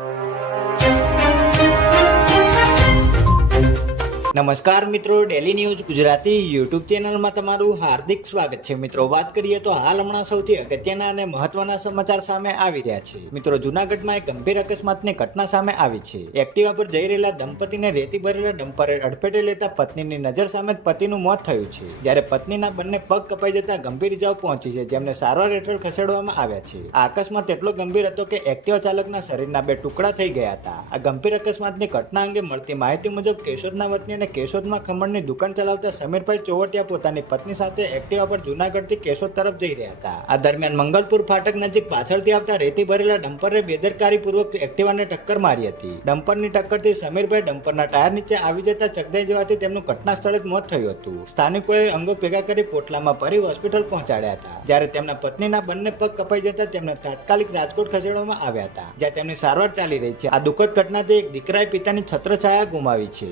you. નમસ્કાર મિત્રો daily news Gujarati YouTube ચેનલમાં તમારું હાર્દિક સ્વાગત છે. મિત્રો, વાત કરીએ તો હાલ હમણાં સૌથી અગત્યના અને મહત્વના સમાચાર સામે આવી રહ્યા છે. મિત્રો, જુનાગઢમાં એક ગંભીર અકસ્માતની ઘટના સામે આવી છે. એક્ટિવા પર જઈ રહેલા દંપતીને રેતી ભરેલા ડમ્પરે અડફેટે લેતા પત્નીની નજર સામે પતિનું મોત થયું છે. જ્યારે પત્નીના બંને પગ કપાઈ જતા ગંભીર ઇજાઓ પહોંચી છે, જેમને સારવાર હેઠળ ખસેડવામાં આવ્યા છે. આ અકસ્માત એટલો ગંભીર હતો કે એક્ટિવા ચાલકના શરીરના બે ટુકડા થઈ ગયા હતા. આ ગંભીર અકસ્માતની ઘટના અંગે મળતી માહિતી મુજબ કેશોદના વતની અને કેશોદમાં ખમણની દુકાન ચલાવતા સમીરભાઈ ચોવટિયા પોતાની પત્ની સાથે એક્ટિવા પર જુનાગઢથી કેશોદ તરફ જઈ રહ્યા હતા. આ દરમિયાન મંગલપુર ફાટક નજીક પાછળથી આવતા રેતી ભરેલા ડમ્પરે બેદરકારીપૂર્વક એક્ટિવાને ટક્કર મારી હતી. ડમ્પરની ટક્કરથી સમીરભાઈ ડમ્પરના ટાયર નીચે આવી જતા ચકદાઈ જવાથી તેમનું ઘટના સ્થળે જ મોત થયું હતું. સ્થાનિકોએ અંગો ભેગા કરી પોટલામાં ભરી હોસ્પિટલ પહોંચાડ્યા હતા. જ્યારે તેમના પત્નીના બંને પગ કપાઈ જતા તેમને તાત્કાલિક રાજકોટ ખસેડવામાં આવ્યા હતા. જ્યાં તેમની સારવાર ચાલી રહી છે. આ દુઃખદ ઘટનાથી એક દીકરાએ પિતાની છત્રછાયા ગુમાવી છે.